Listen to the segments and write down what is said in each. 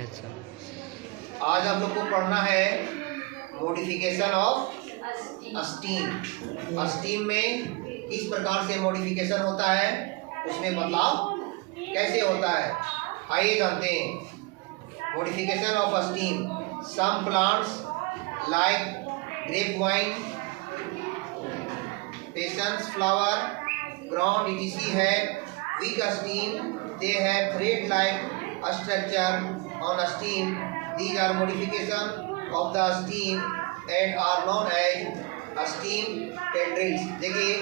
अच्छा, आज हम लोग को पढ़ना है मॉडिफिकेशन ऑफ स्टीम। स्टीम में किस प्रकार से मॉडिफिकेशन होता है, उसमें बदलाव कैसे होता है, आइए जानते हैं। Modification of stem. Some plants like grape vine, passion flower, ground etc have weak steam. They have thread-like structure on steam. These are modification of the steam and are known as steam tendrils. देखिए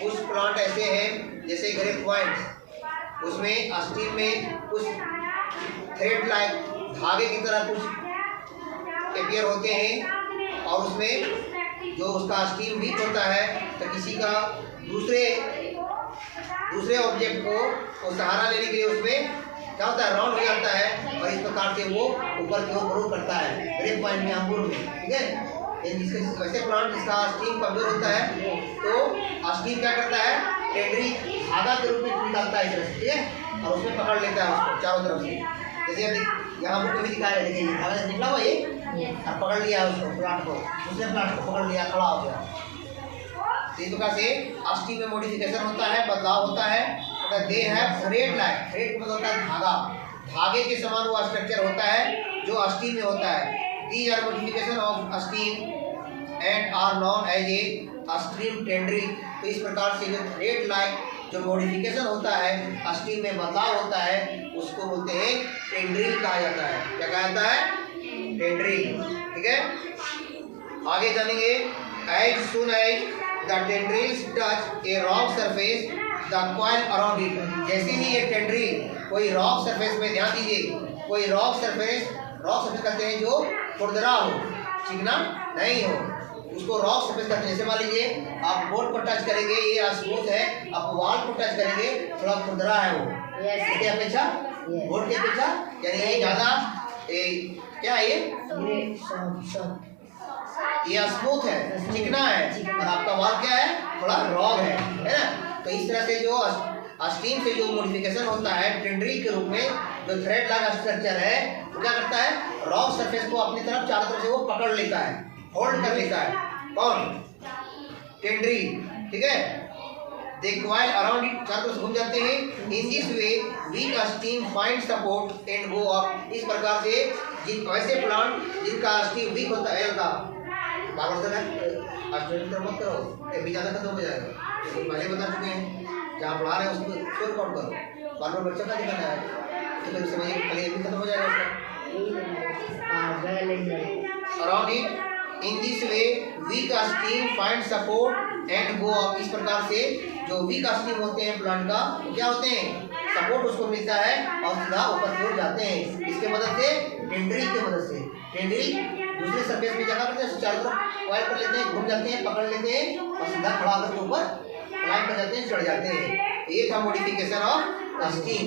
कुछ plant ऐसे हैं जैसे grep wine, उसमें steam में कुछ thread like धागे की तरह कुछ अपीयर होते हैं और उसमें जो उसका स्टीम वीक होता है तो किसी का दूसरे ऑब्जेक्ट को सहारा लेने के लिए उसमें क्या होता है, राउंड हो जाता है और इस प्रकार से वो ऊपर की ओर ग्रो करता है। ग्रेप वाइन में, अंगूर में, ठीक है। वैसे प्लांट जिसका स्टीम कमजोर होता है तो स्टीम क्या करता है, टेंडरी धागा के रूप में निकालता है इस तरह से, ठीक है, और उसमें पकड़ लेता है उसको चारों तरफ से। जैसे यहाँ बुक में दिखाया है, देखिए धागा से निकला हुआ ये और पकड़ लिया उसको, प्लांट को, दूसरे प्लांट को पकड़ लिया, खड़ा हो गया। इस प्रकार से स्टीम में मॉडिफिकेशन होता है, बदलाव होता है। They have thread like, thread मतलब होता है धागा, धागे के समान वो स्ट्रक्चर होता है जो स्टीम में होता है। These are modification of stem and are known as a stem tendrils. तो इस प्रकार से जो थ्रेड लाइक जो मॉडिफिकेशन होता है, स्टीम में बदलाव होता है, उसको बोलते हैं टेंडरिंग कहा जाता है। क्या कहा जाता है, टेंडरिंग, ठीक है। आगे जानेंगे। As soon as the tendrils touch a rock surface, the coil around it. जैसे ही ये टेंड्रिल कोई रॉक सरफेस में, ध्यान दीजिए, कोई रॉक सरफेस कहते हैं जो खुरदरा हो, चिकना नहीं हो, उसको रॉक सरफेस कहते हैं। जैसे मान लीजिए आप बोर्ड को टच करेंगे, ये स्मूथ है, आप वॉल को टच करेंगे, थोड़ा खुरदरा है वो, इसके अपेक्षा बोर्ड की अपेक्षा, यानी ये ज़्यादा क्या है, ये स्मूथ है, चिकना है, और आपका वाल क्या है, थोड़ा रॉग है ना। तो इस तरह से जो स्टीम से जो मॉडिफिकेशन होता है टेंड्रिल के रूप में, जो थ्रेड लाइक स्ट्रक्चर है, वो क्या करता है, रॉक सरफेस को अपनी तरफ चारों तरफ से वो पकड़ लेता है, होल्ड कर लेता है। कौन, टेंड्रिल, ठीक है। दे कॉइल अराउंड इट, चारों तरफ घूम जाते हैं। In this way weak stem find support and go up. इस प्रकार से जिन ऐसे प्लांट जिनका स्टीम वीक होता है, बार बार मत करो, भी ज़्यादा खत्म हो जाएगा, तो पहले बता चुके हैं, जहाँ पढ़ा रहे हैं उसको रिकॉर्ड करो, बार बार बच्चों का दिखाना है, तो फिर समझिए पहले भी खत्म हो जाएगा उसका। Around it in this way weak stem find support and go up. इस प्रकार से जो वीक स्टीम होते हैं प्लांट का, क्या होते हैं, सपोर्ट उसको मिलता है और सीधा ऊपर की ओर जाते हैं। इसके मदद से, टेंड्रिल की मदद से, टेंड्रिल दूसरे सरफेस में जगह करते हैं, चारों तरफ कॉइल कर लेते हैं, घूम जाते हैं, पकड़ लेते हैं और सीधा खड़ा होकर ऊपर क्लाइंब कर जाते हैं, चढ़ जाते हैं। ये था मॉडिफिकेशन ऑफ स्टीम।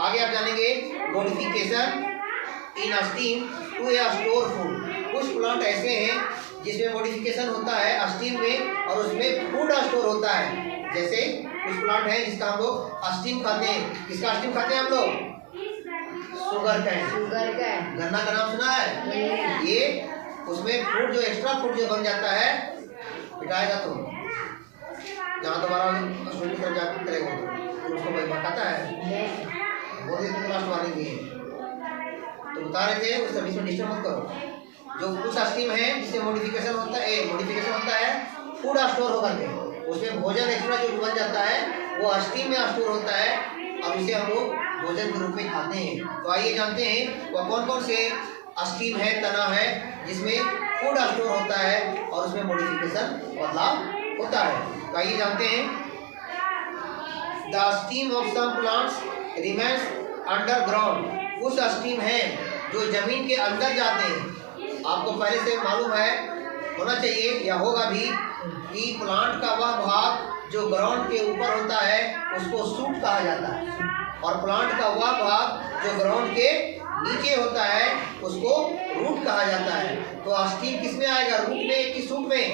आगे आप जानेंगे modification in stem to a store food. कुछ प्लांट ऐसे हैं जिसमें मॉडिफिकेशन होता है स्टीम में और उसमें फूड स्टोर होता है। जैसे कुछ प्लांट है जिसका हम लोग स्टीम खाते हैं। किसका स्टीम खाते हैं हम लोग, शुगर कैन, गन्ना का नाम सुना है। ये उसमें फूड जो एक्स्ट्रा फूड जो बन जाता है, बिठाएगा तो जहाँ दोबारा स्टूडेंट की तरफ जाकर करेगा तो उसको भाई बताता है, बोल देते क्लास वाले की तो बता रहे थे, उस सर्विस में डिस्टर्ब मत करो। जो कुछ स्टीम है जिससे मॉडिफिकेशन होता है फूड स्टोर होकर के, उसमें भोजन एक्स्ट्रा जो बन जाता है वो स्टीम में स्टोर होता है और उसे हम लोग भोजन के रूप में खाते हैं। तो आइए जानते हैं वह कौन कौन से स्टीम है, तना है जिसमें फूड स्टोर होता है और उसमें मॉडिफिकेशन बदलाव होता है। तो आइए जानते हैं। The stem of some plants remains underground. कुछ स्टीम है जो जमीन के अंदर जाते हैं। आपको पहले से मालूम है, होना चाहिए या होगा भी, कि प्लांट का वह भाग जो ग्राउंड के ऊपर होता है उसको सूट कहा जाता है और प्लांट का वह भाग जो ग्राउंड के नीचे होता है उसको रूट कहा जाता है। तो स्टीम किस में आएगा, रूट में कि सूट में?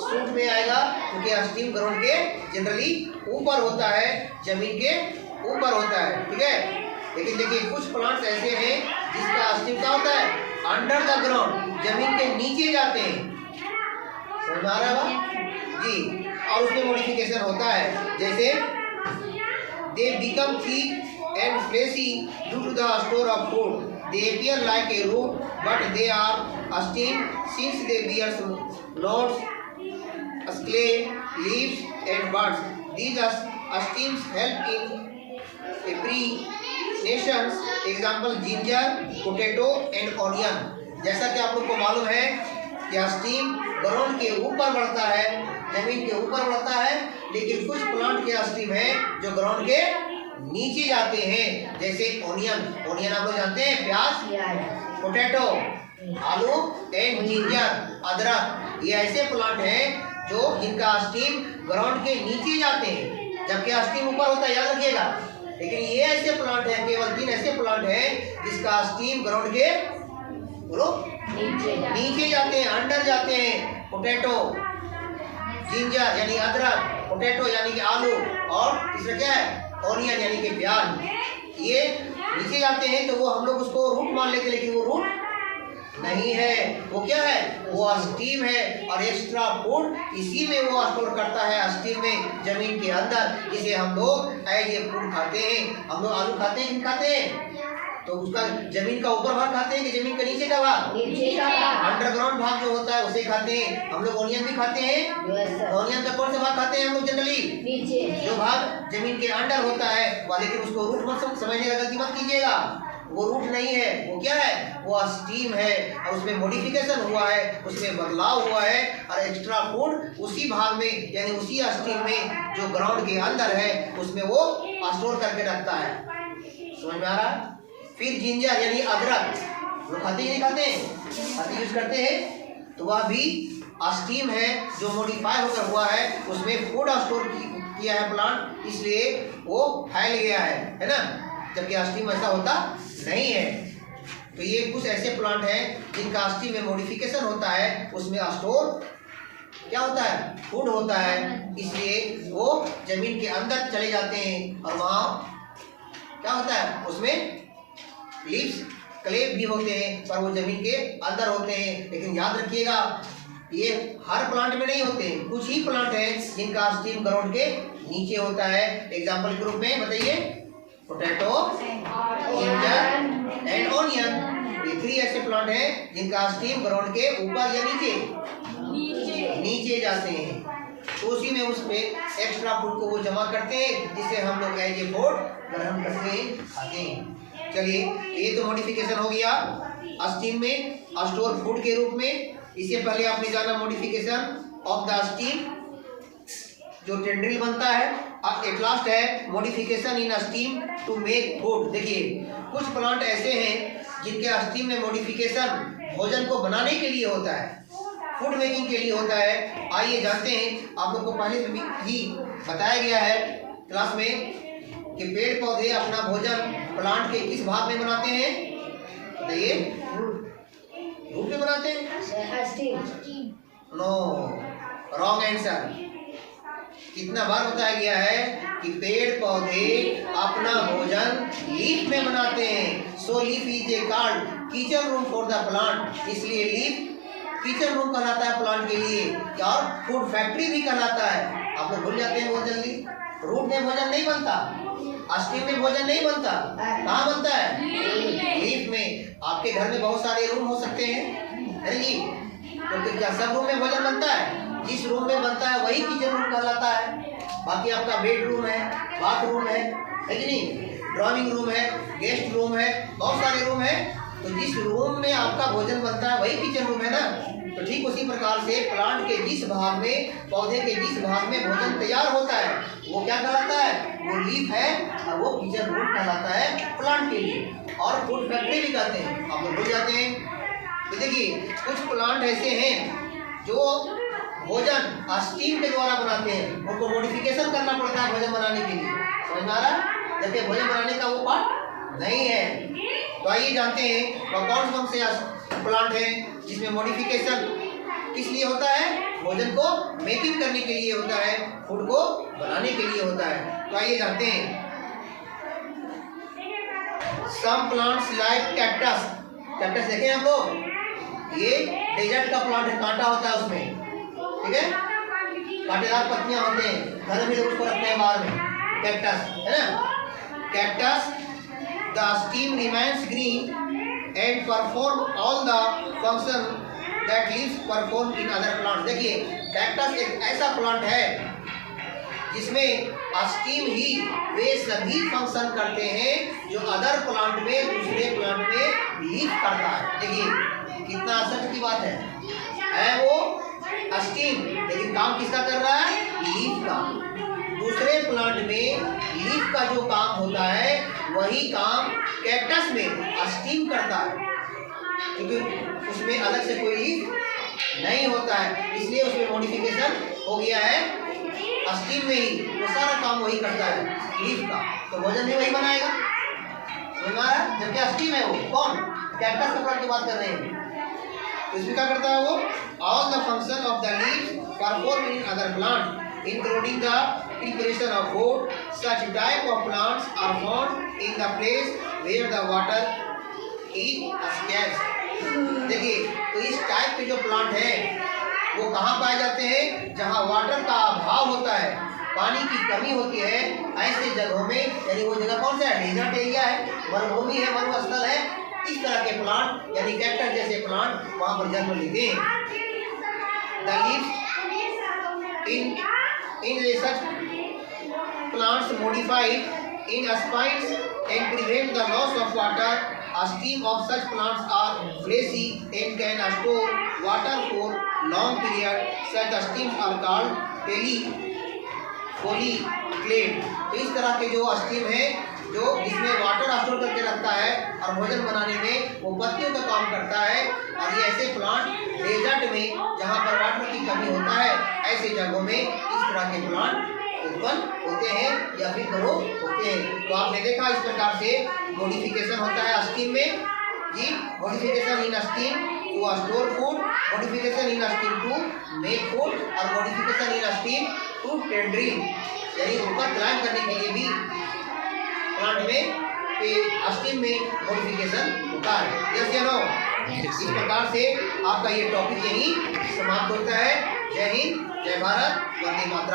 सूट में आएगा, क्योंकि स्टीम ग्राउंड के जनरली ऊपर होता है, जमीन के ऊपर होता है, ठीक है। लेकिन देखिए कुछ प्लांट्स ऐसे हैं अंडर द ग्राउंड, जमीन के नीचे जाते हैं। समझ में आ रहा है जी। और उसमें मॉडिफिकेशन होता है, जैसे they become thick and fleshy due to the store of food, they appear like a root but they are stem since they bear nodes, clay, leaves and buds. These stems help in preparations. Example ginger, potato and onion. जैसा कि आप लोग को मालूम है कि steam ground के ऊपर बढ़ता है, जमीन के ऊपर बढ़ता है, लेकिन कुछ प्लांट के स्टीम है जो ग्राउंड के नीचे जाते हैं, जैसे ओनियन। ओनियन आप लोग जानते हैं, प्याज, पोटैटो, आलू एंड जिंजर, अदरक। ये ऐसे प्लांट हैं जो जिनका स्टीम ग्राउंड के नीचे जाते हैं, जबकि स्टीम ऊपर होता है, याद रखिएगा। लेकिन ये ऐसे प्लांट हैं, केवल 3 ऐसे प्लांट हैं जिसका स्टीम ग्राउंड के नीचे जाते हैं, अंडर जाते हैं। पोटैटो, जिंजर यानी अदरक, पोटैटो यानी कि आलू, और तीसरा क्या है, ऑनियन यानी कि प्याज। ये नीचे जाते हैं तो वो हम लोग उसको रूट मान लेते हैं, लेकिन वो रूट नहीं है, वो क्या है, वो स्टीम है। और एक्स्ट्रा फूड इसी में वो स्टोर करता है, स्टीम में, जमीन के अंदर, जिसे हम लोग एज ए फूड खाते हैं। हम लोग आलू खाते हैं कि खाते हैं, तो उसका जमीन का ऊपर भाग खाते हैं कि जमीन के नीचे का भाग, अंडरग्राउंड भाग जो होता है उसे खाते हैं। हम लोग ऑनियन भी खाते हैं। ऑनियन का कौन सा भाग खाते हैं हम लोग जनरली, जो भाग जमीन के अंडर होता है, लेकिन उसको रूट मत समझने का गलती मत कीजिएगा, वो रूट नहीं है, वो क्या है, वो स्टीम है। और उसमें मॉडिफिकेशन हुआ है, उसमें बदलाव हुआ है, और एक्स्ट्रा फूड उसी भाग में यानी उसी स्टीम में जो ग्राउंड के अंदर है उसमें वो स्टोर करके रखता है। समझ में आ रहा है। फिर जिंजर यानी अदरक, लोग खाते ही नहीं खाते हैं, यूज करते हैं, तो वह भी स्टीम है जो मॉडिफाई होकर हुआ है, उसमें फूड स्टोर किया है प्लांट, इसलिए वो फैल गया है ना, जबकि स्टीम ऐसा होता नहीं है। तो ये कुछ ऐसे प्लांट हैं जिनका स्टीम में मॉडिफिकेशन होता है, उसमें स्टोर क्या होता है, फूड होता है, इसलिए वो जमीन के अंदर चले जाते हैं। और वहाँ क्या होता है, उसमें लीव्स, क्ले भी होते हैं, पर वो जमीन के अंदर होते हैं। लेकिन याद रखिएगा, ये हर प्लांट में नहीं होते, कुछ ही प्लांट हैं जिनका स्टीम ग्राउंड के नीचे होता है। एग्जाम्पल के रूप में बताइए, पोटैटो, जिंजर एंड ऑनियन। ये 3 ऐसे प्लांट हैं जिनका स्टीम ग्राउंड के ऊपर या नीचे जाते हैं, तो उसी में उसमें एक्स्ट्रा फूड को वो जमा करते हैं, जिसे हम लोग एज ए फूड ग्रहण करते हैं, खाते हैं। चलिए, ये तो मॉडिफिकेशन हो गया स्टीम में स्टोर फूड के रूप में। इससे पहले आपने जाना मॉडिफिकेशन ऑफ द स्टीम जो टेंड्रिल बनता है। एट लास्ट है modification in stem to make food. देखिए, कुछ प्लांट ऐसे हैं जिनके स्टीम में मॉडिफिकेशन भोजन को बनाने के लिए होता है, फूड मेकिंग के लिए होता है। आइए जानते हैं, आप लोग को पहले से भी बताया गया है क्लास में कि पेड़ पौधे अपना भोजन प्लांट के किस भाग में बनाते हैं, बताइए, रूट में बनाते हैं? No, wrong answer. कितना बार बताया गया है कि पेड़ पौधे अपना भोजन लीफ में बनाते हैं। So leaf is a called kitchen room for the plant, इसलिए लीफ किचन रूम कहलाता है प्लांट के लिए, और फूड फैक्ट्री भी कहलाता है। आप लोग भूल जाते हैं बहुत जल्दी, रूट में भोजन नहीं बनता, स्टीम में भोजन नहीं बनता, कहाँ बनता है, लीफ में। आपके घर में बहुत सारे रूम हो सकते हैं, है जी, तो क्या सब रूम में भोजन बनता है? जिस रूम में बनता है वही किचन रूम कहलाता है। बाकी आपका बेडरूम है, बाथरूम है कि नहीं, ड्राइंग रूम है, गेस्ट रूम है, बहुत सारे रूम है, तो जिस रूम में आपका भोजन बनता है वही किचन रूम है ना। तो ठीक उसी प्रकार से प्लांट के जिस भाग में, पौधे के जिस भाग में भोजन तैयार होता है वो क्या कहलाता है, वो लीफ है, और वो किचन रूम कहलाता है प्लांट के लिए। और फूड फैक्ट्री भी कहते हैं, आप लोग भूल जाते हैं। तो देखिए, कुछ प्लांट ऐसे हैं जो भोजन स्टीम के द्वारा बनाते हैं, उनको मॉडिफिकेशन करना पड़ता है भोजन बनाने के लिए, समझ में आ रहा, जबकि भोजन बनाने का वो पार्ट नहीं है। तो आइए जानते हैं वो कौन से प्लांट हैं जिसमें मॉडिफिकेशन किस लिए होता है, भोजन को मेकिंग करने के लिए होता है, फूड को बनाने के लिए होता है। तो आइए जानते हैं। Some plants like cactus cactus देखे हम लोग, ये डेजर्ट का प्लांट है, कांटा होता है उसमें, ठीक है, कांटेदार पत्तियां होते हैं, घर में लोग उसको रखते हैं बाहर में, कैक्टस है ना। Cactus the steam remains green and perform all the function that leaves perform in other plant. देखिए कैक्टस एक ऐसा प्लांट है जिसमें स्टीम ही वे सभी फंक्शन करते हैं जो अदर प्लांट में, दूसरे प्लांट में लीव करता है। देखिए कितना असर की बात है वो स्टीम, लेकिन काम किसका कर रहा है, लीफ का। दूसरे प्लांट में लीफ का जो काम होता है वही काम कैक्टस में स्टीम करता है, क्योंकि उसमें अलग से कोई लीफ नहीं होता है, इसलिए उसमें मॉडिफिकेशन हो गया है। स्टीम में ही वो सारा काम वही करता है लीफ का, तो भोजन भी वही बनाएगा, जबकि स्टीम है वो कौन, कैक्टस का प्लांट की बात कर रहे हैं। तो इसमें क्या करता है वो, all the function of the leaf perform in other plant including the preparation of food. Such type of plants are found in the place where the water is scarce. देखिए तो इस टाइप के जो प्लांट है वो कहाँ पाए जाते हैं, जहाँ वाटर का अभाव होता है, पानी की कमी होती है, ऐसे जगहों में, यानी वो जगह कौन सा है, डेजर्ट एरिया है, मरुभूमि है, मरुस्थल है, इस तरह के प्लांट यानी कैक्टस जैसे प्लांट वहाँ पर जन्म लेते हैं। The leaves in such plants modified in spines and prevent the loss of water. A stem of such plants are fleshy and can store water for long period. Such stems are called polyclade. तो इस तरह के जो steam है जो जिसमें water store करके रखता है और भोजन बनाने में वो पत्तियों का काम करता है, और ये ऐसे प्लांट डेजर्ट में जहाँ पर वाटर की कमी होता है ऐसे जगहों में इस तरह के प्लांट उत्पन्न होते हैं या फिर ग्रो होते हैं। तो आपने देखा इस प्रकार से मॉडिफिकेशन होता है स्टीम में जी, modification in stem to store food, modification in stem to make food, और modification in stem to tendering, यानी ऊपर क्लाइम करने के लिए भी प्लांट में स्टीम में मॉडिफिकेशन होता है। यस या नो? इस प्रकार से आपका ये टॉपिक यही समाप्त होता है। जय हिंद, जय भारत, वंदे मातरम।